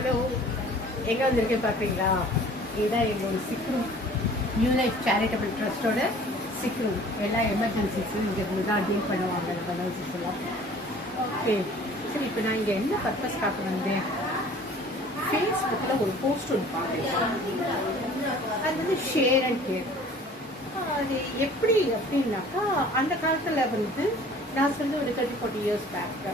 Hello, எங்கே வந்திருக்கேன் பார்க்குறீங்களா? இதுதான் எங்களோட sick room. New life charitable ட்ரஸ்ட்டோட சிக் ரூம். எல்லா எமர்ஜென்சிஸும் இங்கே இருந்து தான் டீல் பண்ணுவாங்க எமர்ஜென்சிஸ் எல்லாம். ஓகே, சரி. இப்போ நான் இங்கே என்ன பர்பஸ்க்காக வந்தேன், ஃபேஸ்புக்கில் ஒரு போஸ்ட் ஒன்று பார்க்குறேன். அது வந்து ஷேர் அண்ட் கேர். அது எப்படி அப்படின்னாக்கா, அந்த காலத்தில் வந்து நான் சொல்ல ஒரு 30-40 இயர்ஸ் பேக்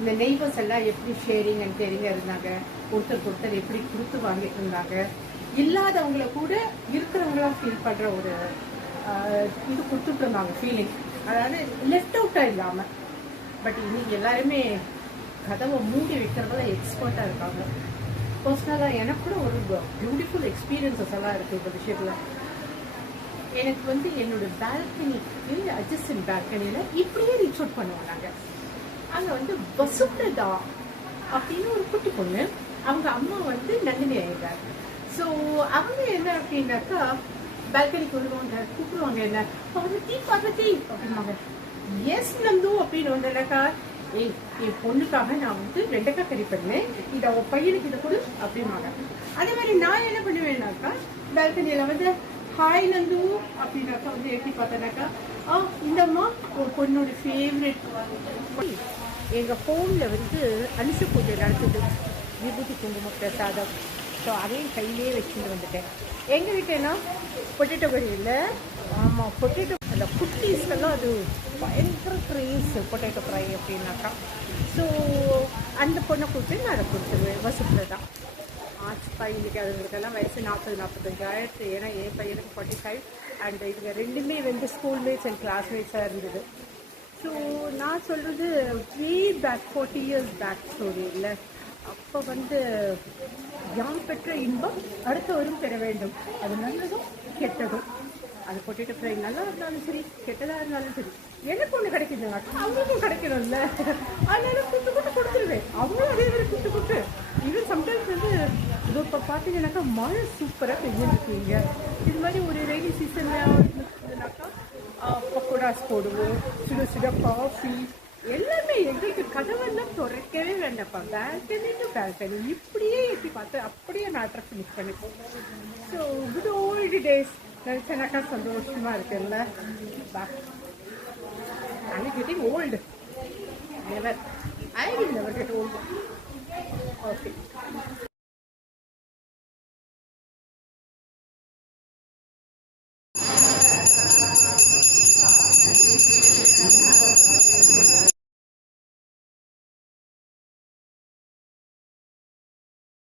இந்த நெய்பர்ஸ் எல்லாம் எப்படி ஷேரிங் அண்ட் கேரிங்காக இருந்தாங்க. ஒருத்தருக்கு ஒருத்தர் எப்படி கொடுத்து வாங்கிட்டு இருந்தாங்க. இல்லாதவங்கள கூட இருக்கிறவங்களாம் ஃபீல் பண்ணுற ஒரு இது கொடுத்துட்டு இருந்தாங்க ஃபீலிங். அதாவது லெஃப்ட் அவுட்டாக இல்லாமல். பட் இன்னைக்கு எல்லாருமே கதவை மூடி வைக்கிறதுல எக்ஸ்பர்ட்டாக இருக்காங்க. பர்சனலாக எனக்கு கூட ஒரு பியூட்டிஃபுல் எக்ஸ்பீரியன்ஸஸ் எல்லாம் இருக்குது இந்த விஷயத்தில். எனக்கு வந்து என்னோட பால்கனிக்கு அட்ஜஸ்டன் பால்கனியில் இப்படியே ரீச் அவுட் பண்ணுவாங்க. அங்கே வந்து வசுப்ரதா அப்படின்னு ஒரு குட்டி பொண்ணு, அவங்க அம்மா வந்து நந்தினி ஆயிடுறாரு. ஸோ அவங்க என்ன அப்படின்னாக்கா, பால்கனிக்கு வருவாங்க, கூப்பிடுவாங்க, என்ன பார்வதி பார்வதி அப்படின்வாங்க. எஸ் நந்து அப்படின்னு வந்தேனாக்கா, ஏய் என் பொண்ணுக்காக நான் வந்து வெண்டைக்காய் கறி பண்ணேன், இதை அவன் பையனுக்கு இதை கொடு அப்படின்வாங்க. அதே மாதிரி நான் என்ன பண்ணுவேன்னாக்கா, பால்கனியில் வந்து ஹாய் நந்து அப்படின்னாக்கா வந்து எப்படி பார்த்தேனாக்கா, இந்தம்மா ஒரு பொண்ணோட ஃபேவரெட். எங்கள் ஹோமில் வந்து அனுச பூஜை நடக்குது, விபூதி குங்கும பிரசாதம். ஸோ அதையும் கையிலே வச்சுட்டு வந்துட்டேன். எங்கே விட்டேன்னா பொட்டேட்டோ கறி இல்லை, ஆமாம் பொட்டேட்டோ. அந்த குட்டீஸ்க்கெல்லாம் அது பயங்கர க்ரேஸ் பொட்டேட்டோ ஃப்ரை அப்படின்னாக்கா. ஸோ அந்த பொண்ணை கொடுத்து நான் அதை கொடுத்துருவேன். வசுப்ரதா ஆச்சுப்பா. இன்றைக்கி அதுங்களுக்கெல்லாம் வயசு 40-45 ஆயிடுச்சு. ஏன்னா என் பையனுக்கு 45 அண்ட் இதுங்க ரெண்டுமே வந்து ஸ்கூல் மேட்ஸ் அண்ட் கிளாஸ்மேட்ஸாக இருந்தது. ஸோ நான் சொல்கிறது way back 40 years back story இல்லை. அப்போ வந்து யாம் பெற்ற இன்பம் அடுத்தவரும் பெற வேண்டும். அது நல்லதும் கெட்டதும். அது பொட்டேட்டோ ஃப்ரை நல்லா இருந்தாலும் சரி, கெட்டதாக இருந்தாலும் சரி, எனக்கு ஒன்று கிடைக்குதுங்க, அவங்களுக்கும் கிடைக்கணும்ல. அதனால குட்டு குட்டு கொடுத்துருவேன். அவங்களும் அதே மாதிரி குட்டு குட்டு. ஈவன் சம்டைம்ஸ் வந்து இது இப்போ பார்த்தீங்கன்னாக்கா மழை சூப்பராக பெஞ்சிருக்கீங்க. இது மாதிரி ஒரு ரெய்னி சீசனில் இருந்ததுனாக்கா பக்கோடாஸ் போடுவோம், சுட சுட காஃபி. எல்லாமே எங்களுக்கு கதவெல்லாம் துறைக்கவே வேண்டாம்ப்பா. பால்கனின்னு பால்கனி இப்படியே எப்படி பார்த்து அப்படியே நான் அட்ராக்ட் மிஸ் பண்ணிப்போம். ஸோ குட் ஓல்டு டேஸ் நினச்சனாக்கா சந்தோஷமாக இருக்குல்ல. பா ஐ getting old. Never, I will never get old. Okay.